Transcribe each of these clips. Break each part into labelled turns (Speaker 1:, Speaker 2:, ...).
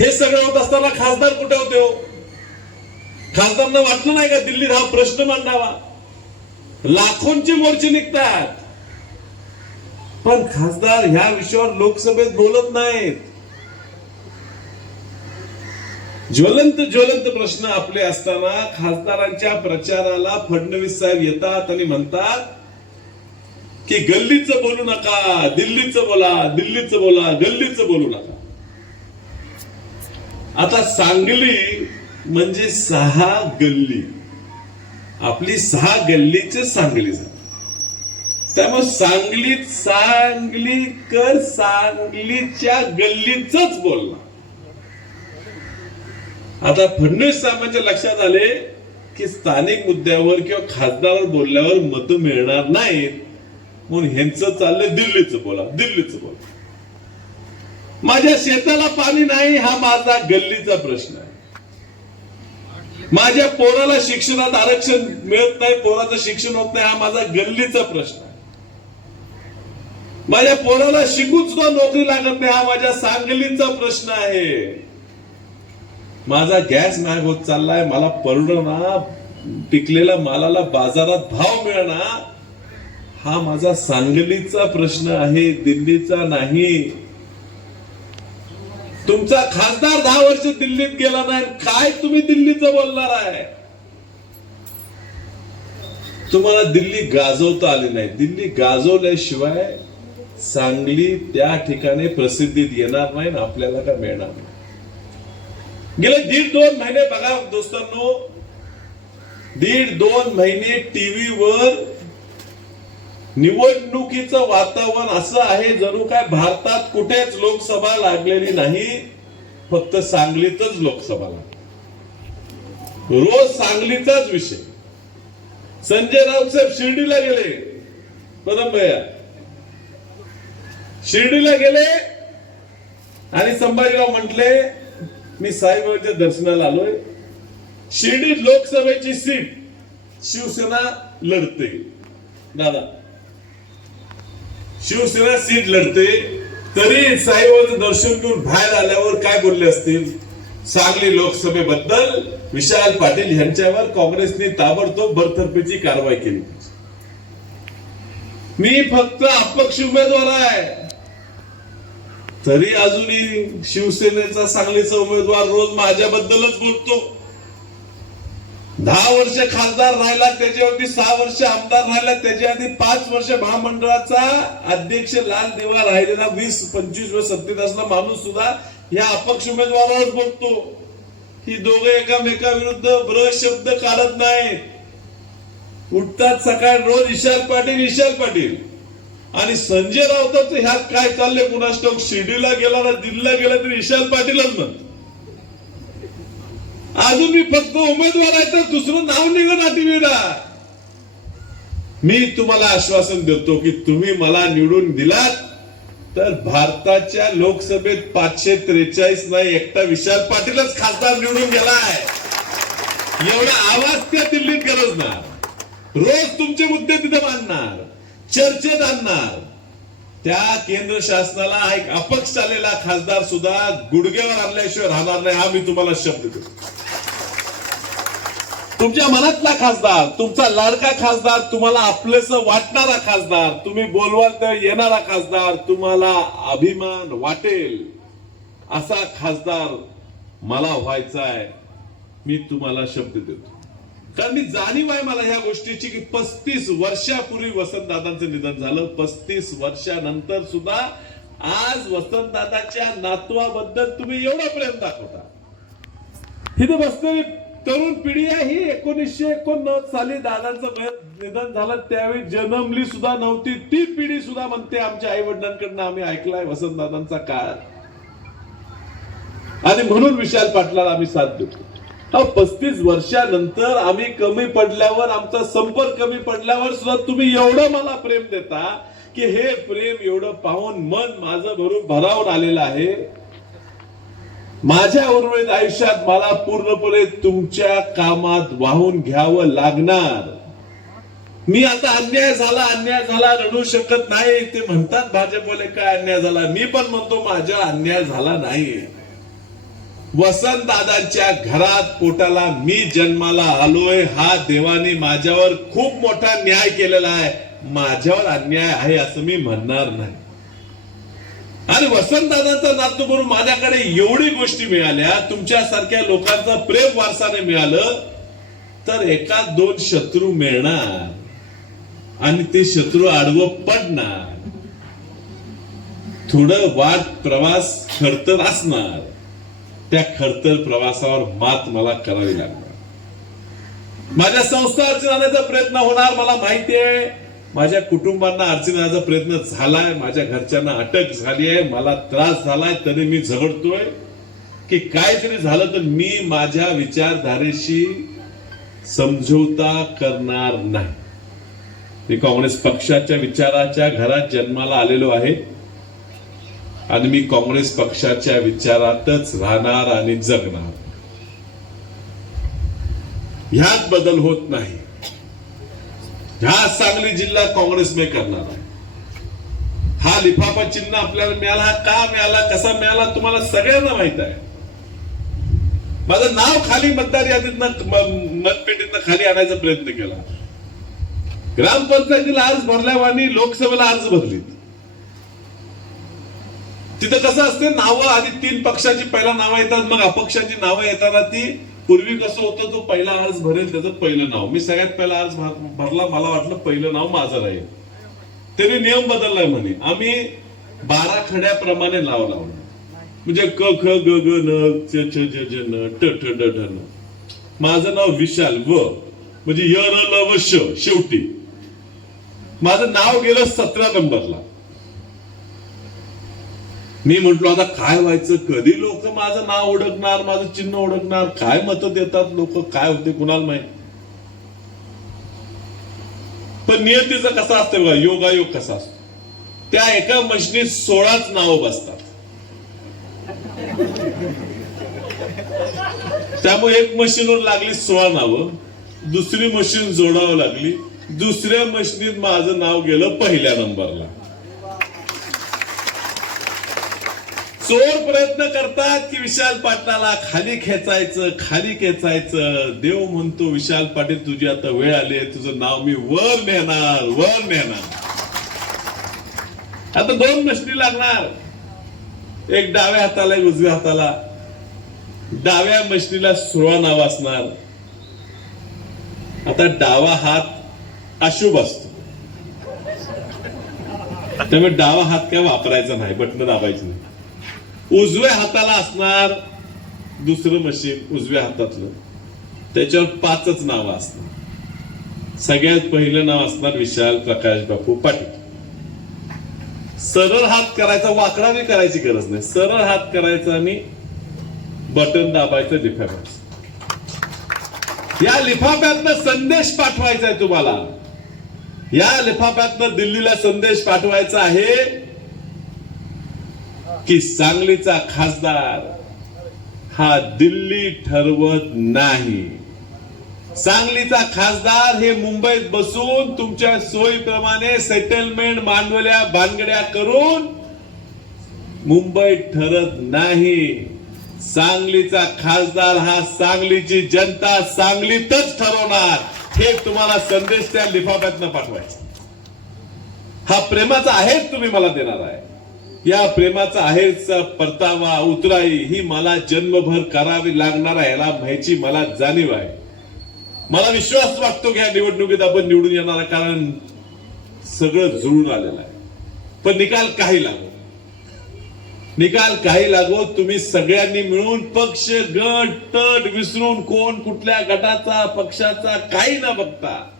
Speaker 1: हे सगळं होत असताना खासदार कुठे होते हो? खासदारांना वाटलं नाही का दिल्लीत हा प्रश्न मांडावा? लाखोंचे मोर्चे निघतात. पण खासदार ह्या विषयावर लोकसभेत बोलत नाहीत. ज्वलंत ज्वलंत प्रश्न आपले असताना खासदारांच्या प्रचाराला फडणवीस साहेब येतात आणि म्हणतात की गल्लीचं बोलू नका दिल्लीचं बोला दिल्लीचं बोला गल्लीचं बोलू नका. आता सांगली म्हणजे सहा गल्ली. आपली सहा गल्लीचे सांगली झाली. त्यामुळे सांगलीत सांगलीकर सांगलीच्या गल्लीच बोलणार आता फडणवीस साहेबांच्या लक्षात आले की स्थानिक मुद्द्यावर किंवा खासदारावर बोलल्यावर मत मिळणार नाहीत. म्हणून ह्यांचं चाललंय दिल्लीचं बोला दिल्लीचं बोला. माझ्या शेताला पाणी नाही हा माझा गल्लीचा प्रश्न आहे. माझ्या पोराला शिक्षणात आरक्षण मिळत नाही पोराचं शिक्षण होत नाही हा माझा गल्लीचा प्रश्न आहे. माझ्या पोराला शिकून सुद्धा नोकरी लागत नाही हा माझ्या सांगलीचा प्रश्न आहे. माझा गॅस महाग होत चाललाय मला परवडना पिकलेल्या मालाला बाजारात भाव मिळणार हा माझा सांगलीचा प्रश्न आहे दिल्लीचा नाही. तुमचा खासदार दहा वर्ष दिल्लीत गेला नाही. काय तुम्ही दिल्लीचं बोलणार आहे? तुम्हाला दिल्ली गाजवता आली नाही. दिल्ली गाजवल्याशिवाय सांगली त्या ठिकाणी प्रसिद्धीत येणार नाही ना आपल्याला काय मिळणार नाही. गेले दीड दोन महिने बघा दोस्तांनो. दीड दोन महिने टीव्हीवर निवडणुकीचं वातावरण असं आहे जणू काय भारतात कुठेच लोकसभा लागलेली नाही फक्त सांगलीतच लोकसभा लागली. रोज सांगलीचाच विषय. संजय राऊत साहेब शिर्डीला गेले. कदम भैया शिर्डीला गेले आणि संभाजीराव म्हटले मी साहेबांच्या दर्शनाला आलोय. शिर्डी लोकसभेची सीट शिवसेना लढते. दादा शिवसेना सीट लढते तरी साहेबांचं दर्शन घेऊन बाहेर आल्यावर काय बोलले असतील? सांगली लोकसभेबद्दल विशाल पाटील यांच्यावर काँग्रेसने ताबडतोब बरतर्फीची कारवाई केली. मी फक्त अपक्ष उमेदवार आहे. तरी अजूनही शिवसेनेचा सांगलीचा उमेदवार रोज माझ्याबद्दलच बोलतो. दहा वर्ष खासदार राहिला त्याच्यावरती सहा वर्ष आमदार राहिला त्याच्या आधी पाच वर्ष महामंडळाचा अध्यक्ष लाल देवा राहिलेला वीस पंचवीस वर्ष सत्तेत असला माणूस सुद्धा या अपक्ष उमेदवारावर बघतो. ही दोघे एकामेकाविरुद्ध ब्र शब्द काढत नाहीत उठतात सकाळ रोज विशाल पाटील विशाल पाटील. आणि संजय राऊत ह्यात काय चाललंय? कुणास ठाऊक शिर्डीला गेला ना दिल्लीला गेला तरी विशाल पाटीलच म्हणतो अजून मी फक्त उमेदवार आहे तर दुसरं नाव निघत ना मी तुम्हाला आश्वासन देतो की तुम्ही मला निवडून दिलात तर भारताच्या लोकसभेत पाचशे त्रेचाळीस नाही एकटा विशाल पाटीलच खासदार निवडून गेलाय. एवढा आवाज त्या दिल्लीत गरजणार. रोज तुमचे मुद्दे तिथे मांडणार चर्चेत आणणार त्या केंद्र शासनाला एक अपक्ष आलेला खासदार सुद्धा गुडघ्यावर आणल्याशिवाय राहणार नाही हा मी तुम्हाला शब्द देतो. तुमच्या मनातला खासदार तुमचा लाडका खासदार तुम्हाला आपलंस वाटणारा खासदार तुम्ही बोलवाल तर येणारा खासदार तुम्हाला अभिमान वाटेल. असा खासदार मला व्हायचा आहे मी तुम्हाला शब्द देतो. कारण मी जाणीव आहे मला ह्या गोष्टीची की पस्तीस वर्षापूर्वी वसंतदादांचं निधन झालं. पस्तीस वर्षानंतर सुद्धा आज वसंतदादाच्या नातवाबद्दल तुम्ही एवढा प्रेम दाखवता. इथे बसलेली तरुण पिढी ही एकोणीसशे एकोणनव्वद साली दादांचं निधन झालं. त्यावेळी जन्मली सुद्धा नव्हती. ती पिढी सुद्धा म्हणते आमच्या आई वडिलांकडनं आम्ही ऐकलाय वसंतदादांचा काळ. आणि म्हणून विशाल पाटलाला आम्ही साथ देतो. अहो, पस्तीस वर्षानंतर आम्ही कमी पडल्यावर आमचा संपर्क कमी पडल्यावर सुद्धा तुम्ही एवढं मला प्रेम देता की हे प्रेम एवढं पाहून मन माझं भरून भरावून आलेलं आहे. माझ्या उर्वरित आयुष्यात मला पूर्णपणे तुमच्या कामात वाहून घ्यावं लागणार. मी आता अन्याय झाला अन्याय झाला रडू शकत नाही. ते म्हणतात भाजपवाले काय अन्याय झाला? मी पण म्हणतो माझ्या अन्याय झाला नाही. वसंत दादांच्या घरात पोटाला मी जन्माला आलोय. हा देवाने माझ्यावर खूप मोठा न्याय केलेला आहे. माझ्यावर अन्याय आहे असं मी म्हणणार नाही. आणि वसंतदादांचा नातू म्हणून माझ्याकडे एवढी गोष्टी मिळाल्या तुमच्यासारख्या लोकांचं प्रेम वारसाने मिळालं तर एका दोन शत्रू मिळणार आणि ते शत्रू आडवं पडणार. थोडं वाट प्रवास खडतर असणार. त्या खडतर प्रवासावर मात मला करावी लागणार. माझ्या संस्था अर्जुन आणण्याचा प्रयत्न होणार मला माहिती आहे. माझ्या कुटुंबांना अडचण प्रयत्न झालाय माझ्या घरच्यांना अटक झाली आहे मला त्रास झालाय तरी मी झगडतोय. की काहीतरी झालं तर मी माझ्या विचारधारेशी समझोता करणार नाही. मी काँग्रेस पक्षाच्या विचाराच्या घरात जन्माला आलेलो आहे. आणि मी काँग्रेस पक्षाच्या विचारातच राहणार आणि जगणार. ह्यात बदल होत नाही. ह्या सांगली जिल्हा काँग्रेसने करणार आहे. हा लिफाफा चिन्ह आपल्याला मिळाला हा का मिळाला कसा मिळाला तुम्हाला सगळ्यांना माहीत आहे. माझं नाव खाली मतदार यादीतनं म- मतपेटीतनं खाली आणायचा प्रयत्न केला. ग्रामपंचायतीला अर्ज भरल्यावानी लोकसभेला अर्ज भरलीत तिथं कसं असते नावं आधी तीन पक्षाची पहिला नावं येतात मग अपक्षाची नावं येताना ती पूर्वी कसं होतं तो पहिला अर्ज भरेल त्याचं पहिलं नाव. मी सगळ्यात पहिला अर्ज भरला मला वाटलं पहिलं नाव माझं राहील. त्याने नियम बदललाय म्हणे. आम्ही बारा खड्याप्रमाणे नाव लावलं. म्हणजे क ख ग ग न च छ ज ज न ट ठ ड ढ न. माझं नाव विशाल व म्हणजे य र ल व श शेवटी. माझं नाव गेलं सतरा नंबरला. मी म्हंटलो आता काय व्हायचं? कधी लोक माझं नाव ओळखणार माझं चिन्ह ओळखणार? काय मतं देतात लोक? काय होते? कुणाला माहीत? पण नियतीचं कसं असतं बघा? योगायोग कसा असतो? त्या एका मशीनीत सोळाच नावं बसतात. त्यामुळे एक मशीनवर लागली सोळा नावं दुसरी मशीन जोडावं लागली दुसऱ्या मशीनीत माझं नाव गेलं पहिल्या नंबरला. चोर प्रयत्न करतात की विशाल पाटलाला खाली खेचायचं खाली खेचायचं. देव म्हणतो विशाल पाटील तुझी आता वेळ आली तुझं नाव मी वर नेणार वर नेणार. आता दोन मशनी लागणार. एक डाव्या हाताला एक उजव्या हाताला. डाव्या मशनीला सोळा नाव असणार. आता डावा हात अशुभ असतो. त्यामुळे डावा हात काय वापरायचा नाही बटन दाबायचं नाही. उजव्या हाताला असणार दुसरं मशीन उजव्या हातातलं. त्याच्यावर पाचच नावं असणार. सगळ्यात पहिलं नाव असणार विशाल प्रकाश बापू पाटील. सरळ हात करायचा वाकडा बी करायची गरज नाही. सरळ हात करायचा आणि बटन दाबायचं लिफाफ्यात. या लिफाफ्यातनं संदेश पाठवायचा आहे तुम्हाला. या लिफाफ्यातनं दिल्लीला संदेश पाठवायचा आहे. की सांगलीचा खासदार हा दिल्ली ठरवत नाही. सांगलीचा खासदार हे मुंबईत बसून तुमच्या सोयीप्रमाणे सेटलमेंट मांडवल्या भानगड्या करून मुंबईत ठरत नाही. सांगलीचा खासदार हा सांगलीची जनता सांगलीतच ठरवणार हे तुम्हाला संदेश त्या लिफाफ्यातनं पाठवायचा. हा प्रेमाचा आहेच तुम्ही मला देणार आहे. या प्रेमाचा आहेरचा परतावा उतराई ही मला जन्मभर करावी लागणार आहे याला माहिती मला जाणीव आहे. मला विश्वास वाटतो की या निवडणुकीत आपण निवडून येणार कारण सगळं जुळून आलेलं आहे. पण निकाल काही लागो. निकाल काही लागो तुम्ही सगळ्यांनी मिळून पक्ष गट तट विसरून कोण कुठल्या गटाचा पक्षाचा काही ना बघता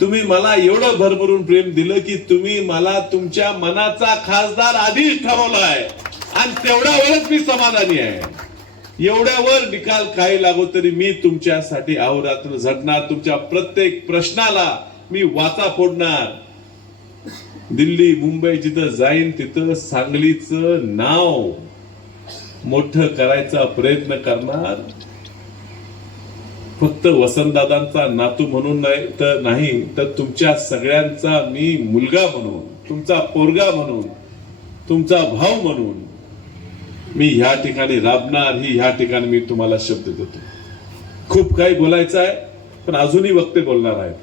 Speaker 1: तुम्ही मला एवढं भरभरून प्रेम दिलं की तुम्ही मला तुमच्या मनाचा खासदार आधीच ठरवलाय आणि तेवढ्या वेळेस मी समाधानी आहे. एवढ्यावर निकाल काही लागो तरी मी तुमच्यासाठी अहोरात्र झटणार. तुमच्या प्रत्येक प्रश्नाला मी वाचा फोडणार. दिल्ली मुंबई जिथं जाईन तिथं सांगलीचं नाव मोठं करायचा प्रयत्न करणार. फक्त वसंतदादांचा नातू म्हणून नाही तर नाही तर तुमच्या सगळ्यांचा मी मुलगा म्हणून तुमचा पोरगा म्हणून तुमचा भाऊ म्हणून मी ह्या ठिकाणी राबणार ही ह्या ठिकाणी मी तुम्हाला शब्द देतो. खूप काही बोलायचं आहे पण अजूनही वक्ते बोलणार आहेत.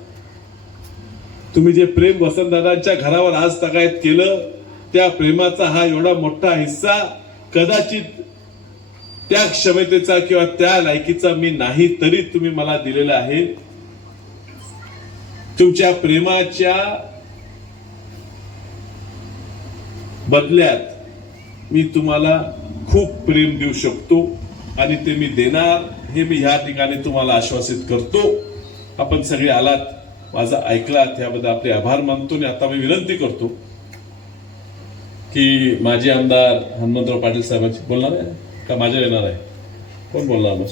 Speaker 1: तुम्ही जे प्रेम वसंतदादांच्या घरावर आज तगायत केलं त्या प्रेमाचा हा एवढा मोठा हिस्सा कदाचित त्या क्षमतेचा किंवा त्या लायकीचा मी नाही तरी तुम्ही मला दिलेला आहे. तुमच्या प्रेमाच्या बदल्यात मी तुम्हाला खूप प्रेम देऊ शकतो आणि ते मी देणार हे मी ह्या ठिकाणी तुम्हाला आश्वासित करतो. आपण सगळे आलात माझं ऐकलात याबद्दल आपले आभार मानतो आणि आता मी विनंती करतो की माजी आमदार हनुमंतराव पाटील साहेबांची बोलणार आहे. का माझ्या येणार आहे? कोण बोलला मग